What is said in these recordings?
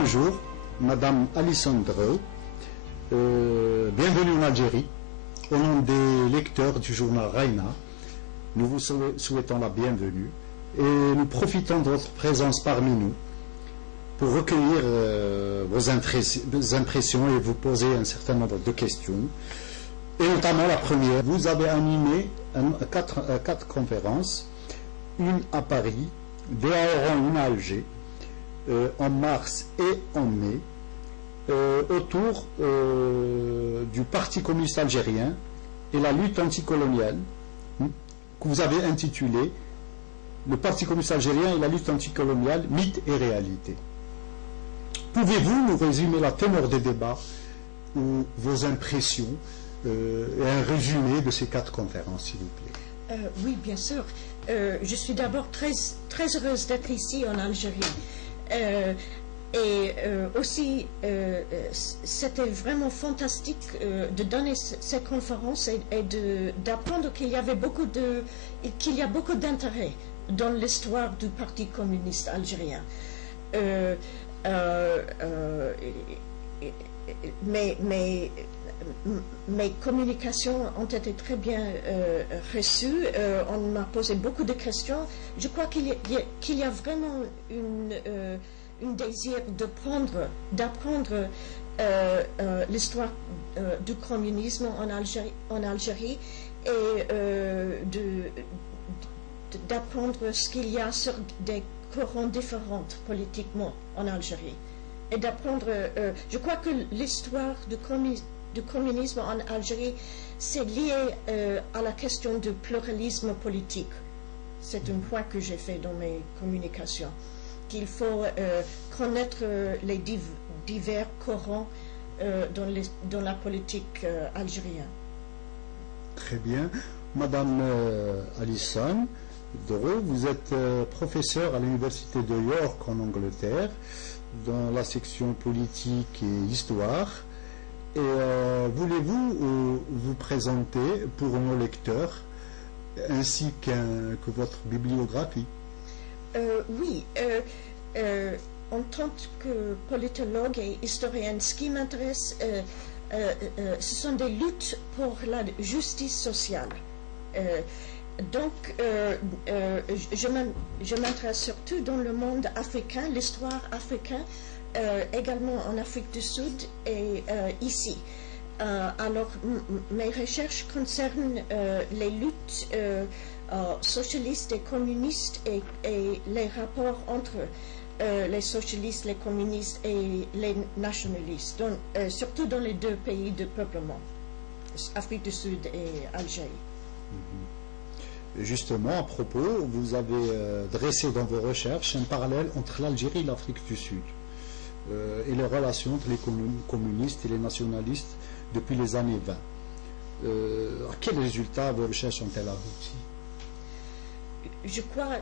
Bonjour, Madame Alison Dreux. Bienvenue en Algérie. Au nom des lecteurs du journal Raïna, nous vous souhaitons la bienvenue et nous profitons de votre présence parmi nous pour recueillir vos impressions et vous poser un certain nombre de questions. Et notamment la première, vous avez animé quatre conférences, une à Paris, deux à Oran, une à Alger, en mars et en mai, autour du Parti communiste algérien et la lutte anticoloniale, que vous avez intitulé le Parti communiste algérien et la lutte anticoloniale, mythe et réalité. Pouvez-vous nous résumer la teneur des débats ou vos impressions et un résumé de ces quatre conférences, s'il vous plaît? Oui, bien sûr. Je suis d'abord très heureuse d'être ici en Algérie. Aussi, c'était vraiment fantastique de donner cette conférence et d'apprendre qu'il y a beaucoup d'intérêt dans l'histoire du Parti communiste algérien. Mes communications ont été très bien reçues. On m'a posé beaucoup de questions. Je crois qu'il y a vraiment un désir d'apprendre l'histoire du communisme en Algérie et d'apprendre ce qu'il y a sur des courants différents politiquement en Algérie. Et d'apprendre, je crois que l'histoire du communisme en Algérie, c'est lié à la question du pluralisme politique. C'est un point que j'ai fait dans mes communications, qu'il faut connaître les divers courants dans la politique algérienne. Très bien. Madame Alison Dreux, vous êtes professeure à l'Université de York en Angleterre, dans la section politique et histoire. Et voulez-vous vous présenter pour nos lecteurs ainsi que votre bibliographie? Oui, en tant que politologue et historienne, ce qui m'intéresse, ce sont des luttes pour la justice sociale. Donc, je m'intéresse surtout dans le monde africain, l'histoire africaine, également en Afrique du Sud et ici. Alors, mes recherches concernent les luttes socialistes et communistes et les rapports entre les socialistes, les communistes et les nationalistes, surtout dans les deux pays de peuplement, Afrique du Sud et Algérie. Justement, à propos, vous avez dressé dans vos recherches un parallèle entre l'Algérie et l'Afrique du Sud et les relations entre les communistes et les nationalistes depuis les années 20. À quels résultats vos recherches ont-elles abouti? Je crois,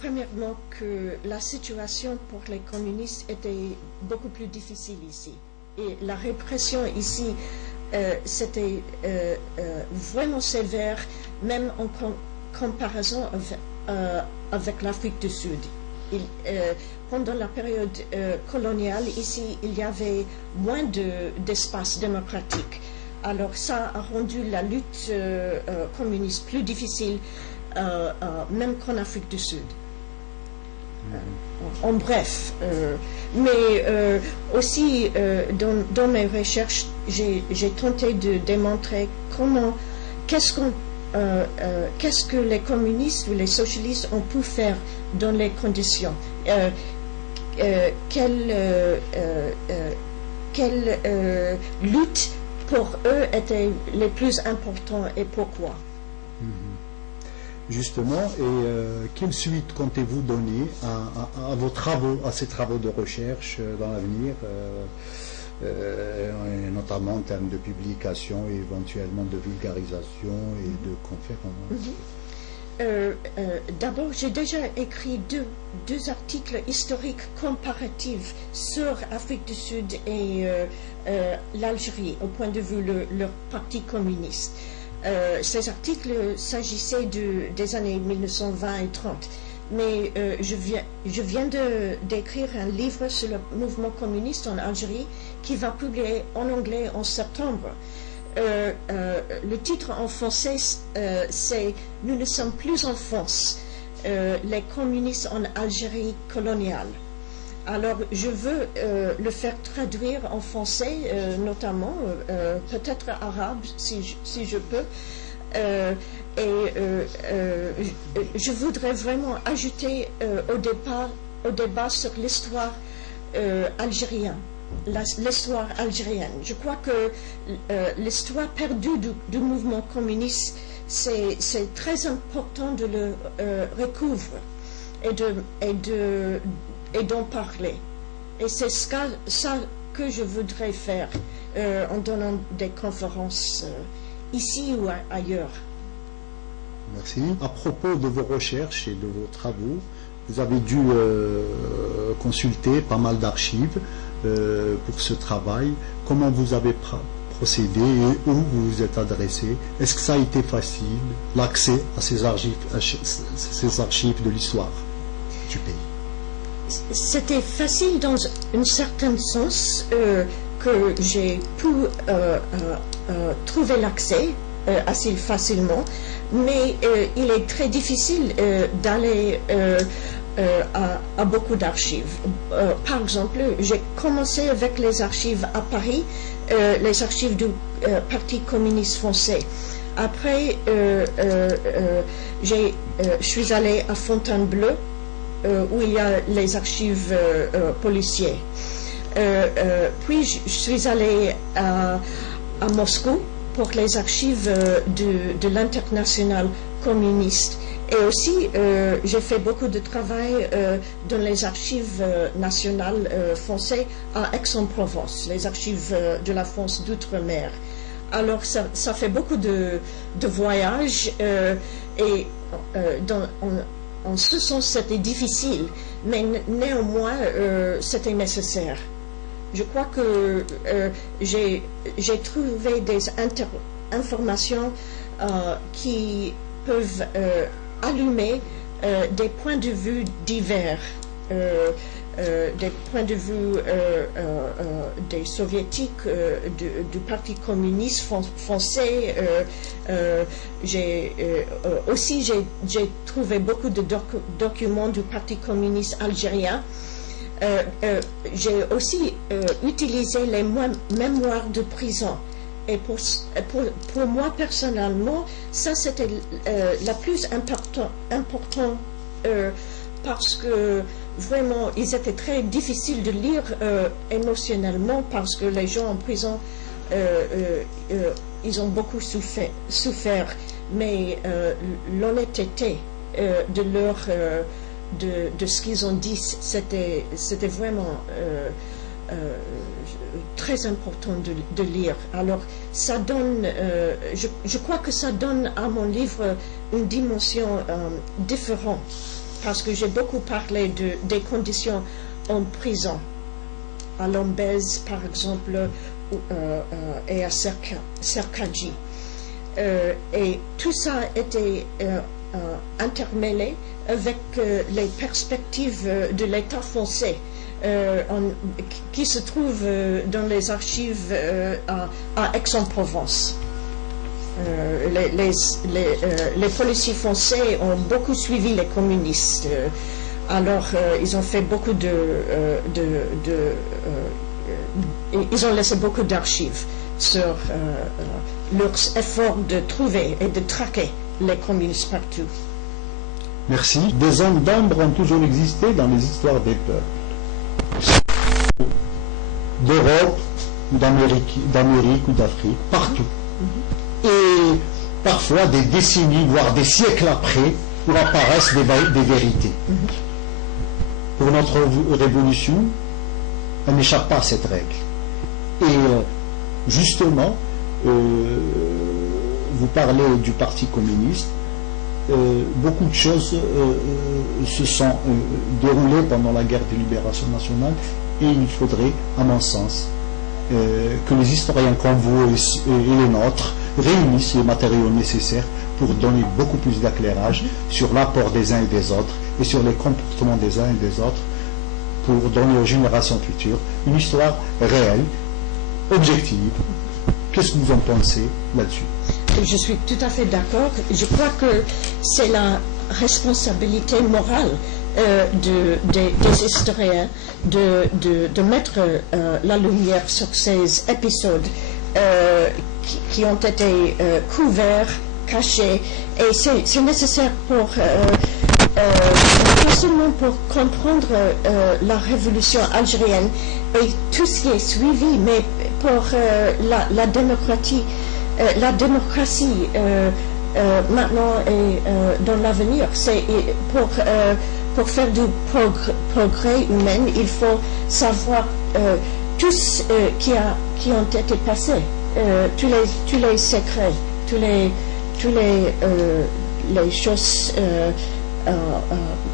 premièrement, que la situation pour les communistes était beaucoup plus difficile ici. Et la répression ici, c'était vraiment sévère, même en comparaison avec l'Afrique du Sud. Pendant la période coloniale, ici, il y avait moins d'espace démocratique. Alors ça a rendu la lutte communiste plus difficile, même qu'en Afrique du Sud. En bref, mais aussi dans mes recherches, j'ai tenté de démontrer qu'est-ce que les communistes ou les socialistes ont pu faire dans les conditions, quelle lutte pour eux était les plus importantes et pourquoi. Justement, et quelle suite comptez-vous donner à vos travaux, à ces travaux de recherche dans l'avenir, notamment en termes de publication et éventuellement de vulgarisation et de conférences? D'abord, j'ai déjà écrit deux articles historiques comparatifs sur l'Afrique du Sud et l'Algérie au point de vue leur parti communiste. Ces articles s'agissaient des années 1920 et 30. mais je viens d'écrire un livre sur le mouvement communiste en Algérie qui va publier en anglais en septembre. Le titre en français, c'est « Nous ne sommes plus en France, les communistes en Algérie coloniale ». Alors, je veux le faire traduire en français, notamment, peut-être arabe, si je peux. Je voudrais vraiment ajouter au débat sur l'histoire algérienne. L'histoire algérienne. Je crois que l'histoire perdue du mouvement communiste, c'est très important de le recouvrir et d'en parler. Et c'est ça que je voudrais faire en donnant des conférences ici ou ailleurs. Merci. À propos de vos recherches et de vos travaux, vous avez dû consulter pas mal d'archives pour ce travail. Comment vous avez procédé et où vous vous êtes adressé? Est-ce que ça a été facile, l'accès à ces archives de l'histoire du pays? C'était facile dans un certain sens que j'ai pu trouver l'accès assez facilement, mais il est très difficile d'aller à beaucoup d'archives. Par exemple, j'ai commencé avec les archives à Paris, les archives du Parti communiste français. Après, je suis allée à Fontainebleau, où il y a les archives policiers. Puis je suis allée à Moscou pour les archives de l'Internationale communiste. Et aussi, j'ai fait beaucoup de travail dans les archives nationales françaises à Aix-en-Provence, les archives de la France d'outre-mer. Alors, ça fait beaucoup de voyages et en ce sens, c'était difficile, mais néanmoins, c'était nécessaire. Je crois que j'ai trouvé des informations qui peuvent allumer des points de vue divers, des points de vue des soviétiques, du Parti communiste français. Aussi, j'ai trouvé beaucoup de documents du Parti communiste algérien. J'ai aussi utilisé les mémoires de prison. Et pour moi, personnellement, ça c'était la plus important parce que vraiment, ils étaient très difficiles de lire émotionnellement parce que les gens en prison, ils ont beaucoup souffert. Mais l'honnêteté de ce qu'ils ont dit, c'était vraiment très important de lire. Alors, ça donne, je crois que ça donne à mon livre une dimension différente, parce que j'ai beaucoup parlé des conditions en prison, à Lombez, par exemple, et à Serkadji. Et tout ça était intermêlé avec les perspectives de l'État français qui se trouve dans les archives à Aix-en-Provence. Les policiers français ont beaucoup suivi les communistes. Alors, ils ont fait beaucoup ils ont laissé beaucoup d'archives sur leurs efforts de trouver et de traquer les communistes partout. Merci. Des zones d'ombre ont toujours existé dans les histoires des peuples, d'Europe, d'Amérique ou d'Afrique, partout. Et parfois des décennies, voire des siècles après, où apparaissent des vérités. Pour notre révolution, elle n'échappe pas à cette règle. Et justement, vous parlez du Parti communiste, beaucoup de choses se sont déroulées pendant la guerre de libération nationale, et il faudrait, à mon sens, que les historiens comme vous et les nôtres réunissent les matériaux nécessaires pour donner beaucoup plus d'éclairage sur l'apport des uns et des autres et sur les comportements des uns et des autres pour donner aux générations futures une histoire réelle, objective. Qu'est-ce que vous en pensez là-dessus? Je suis tout à fait d'accord. Je crois que c'est la responsabilité morale des historiens de mettre la lumière sur ces épisodes qui ont été couverts, cachés. Et c'est nécessaire pour non seulement pour comprendre la révolution algérienne et tout ce qui est suivi, mais pour la démocratie. La démocratie maintenant et dans l'avenir, c'est pour faire du progrès humain, il faut savoir tout ce qui ont été passés, tous les secrets, tous les choses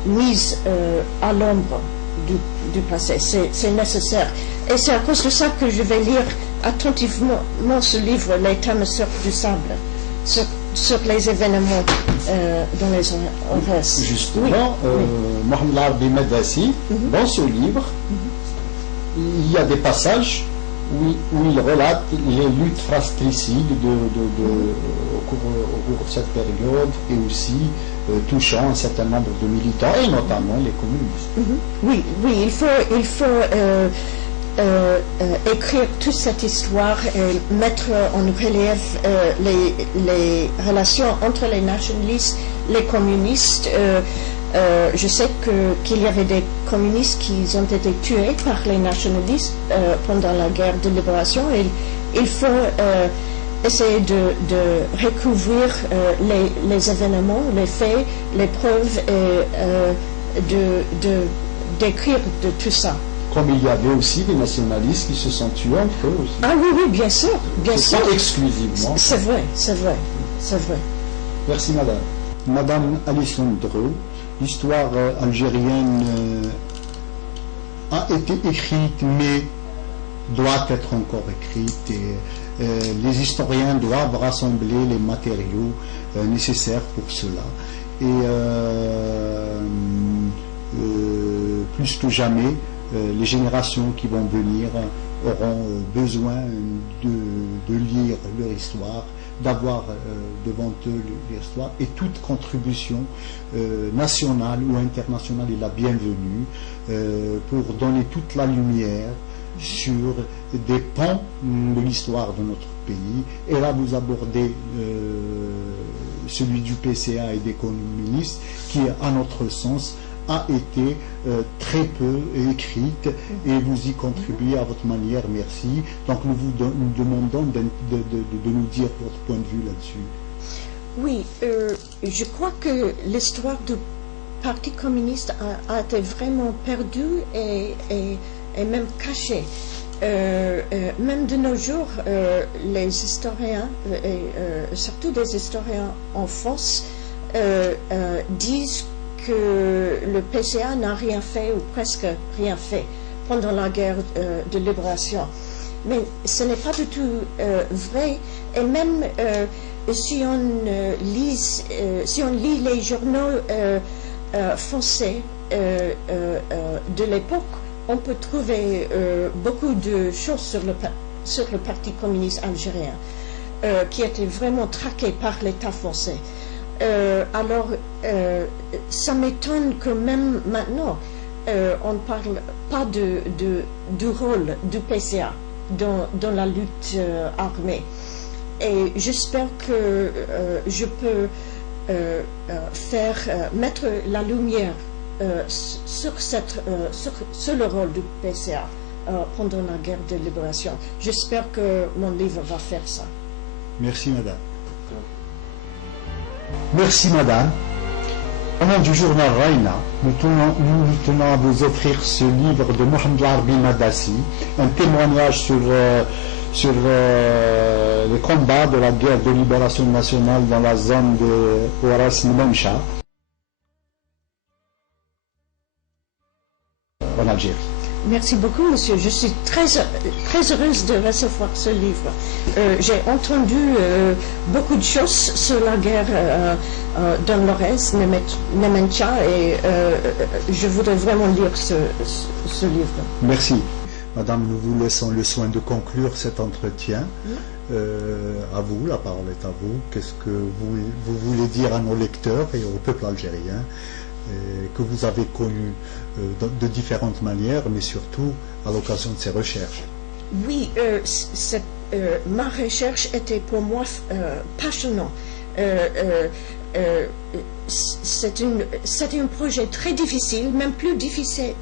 mises à l'ombre du passé. C'est nécessaire. Et c'est à cause de ça que je vais lire attentivement ce livre, Les thèmes du sable, sur les événements dans les ORS. Justement, Mohamed Arbi Madassi, dans ce livre, il y a des passages où il relate les luttes fratricides au cours de cette période et aussi touchant un certain nombre de militants et notamment les communistes. Oui, il faut écrire toute cette histoire et mettre en relief les relations entre les nationalistes, les communistes. Je sais qu'il y avait des communistes qui ont été tués par les nationalistes pendant la guerre de libération. Et il faut essayer de recouvrir les événements, les faits, les preuves et d'écrire de tout ça. Comme il y avait aussi des nationalistes qui se sont tués entre eux aussi. Ah oui, bien sûr, bien sûr. Pas exclusivement. C'est vrai. Merci madame. Madame Alessandro, l'histoire algérienne a été écrite, mais doit être encore écrite. Et les historiens doivent rassembler les matériaux nécessaires pour cela. Et plus que jamais, les générations qui vont venir auront besoin de lire leur histoire, d'avoir devant eux l'histoire, et toute contribution nationale ou internationale est la bienvenue pour donner toute la lumière sur des pans de l'histoire de notre pays. Et là, vous abordez celui du PCA et des communistes, qui, à notre sens, a été très peu écrite, et vous y contribuez à votre manière, merci. Donc nous vous demandons de nous dire votre point de vue là-dessus. Oui, je crois que l'histoire du Parti communiste a été vraiment perdue et même cachée. Même de nos jours, les historiens, et surtout des historiens en France, disent que le PCA n'a rien fait ou presque rien fait pendant la guerre de libération. Mais ce n'est pas du tout vrai. Et même si on lit les journaux français de l'époque, on peut trouver beaucoup de choses sur le Parti communiste algérien qui était vraiment traqué par l'État français. Alors, ça m'étonne que même maintenant, on ne parle pas du rôle du PCA dans la lutte armée. Et j'espère que je peux mettre la lumière sur le rôle du PCA pendant la guerre de libération. J'espère que mon livre va faire ça. Merci madame. Merci madame. Au nom du journal Raïna, nous tenons à vous offrir ce livre de Mohamed Arbi Madassi, un témoignage sur les combats de la guerre de libération nationale dans la zone de Ouaras Memcha en Algérie. Merci beaucoup, monsieur. Je suis très heureuse de recevoir ce livre. J'ai entendu beaucoup de choses sur la guerre dans l'Orez, Nementia, et je voudrais vraiment lire ce livre. Merci. Madame, nous vous laissons le soin de conclure cet entretien. À vous, la parole est à vous. Qu'est-ce que vous voulez dire à nos lecteurs et au peuple algérien que vous avez connu de différentes manières, mais surtout à l'occasion de ces recherches? Oui, ma recherche était pour moi passionnante. C'est un projet très difficile, même plus difficile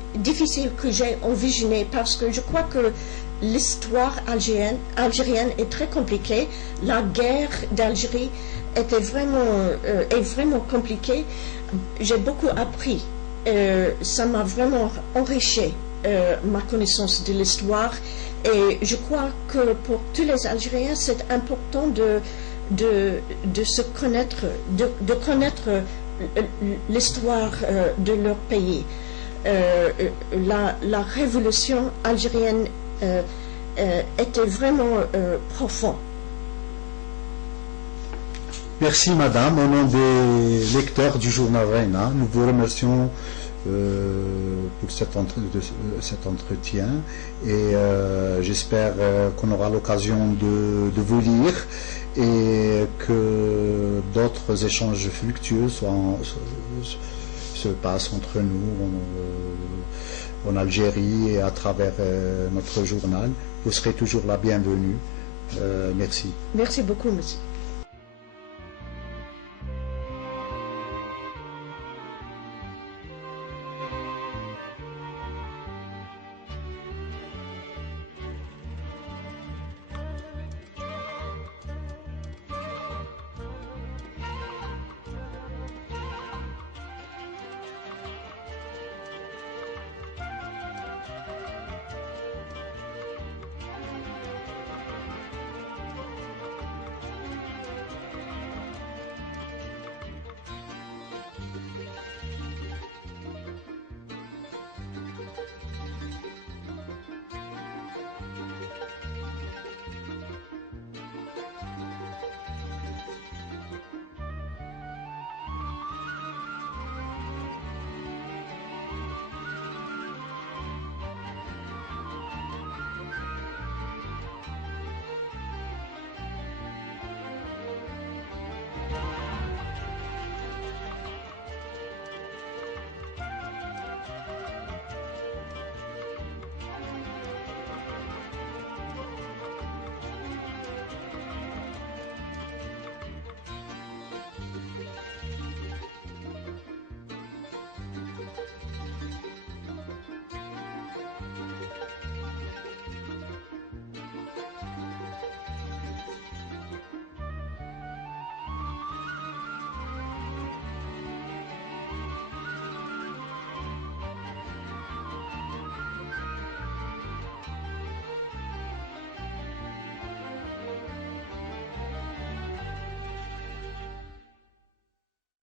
que j'ai envisionné, parce que je crois que l'histoire algérienne est très compliquée. La guerre d'Algérie est vraiment compliquée. J'ai beaucoup appris. Ça m'a vraiment enrichi ma connaissance de l'histoire. Et je crois que pour tous les Algériens, c'est important de se connaître, de connaître l'histoire de leur pays. La révolution algérienne était vraiment profonde. Merci madame. Au nom des lecteurs du journal Raina, nous vous remercions pour cet entretien et j'espère qu'on aura l'occasion de vous lire et que d'autres échanges fructueux se passent entre nous en Algérie et à travers notre journal. Vous serez toujours la bienvenue. Merci. Merci beaucoup, monsieur.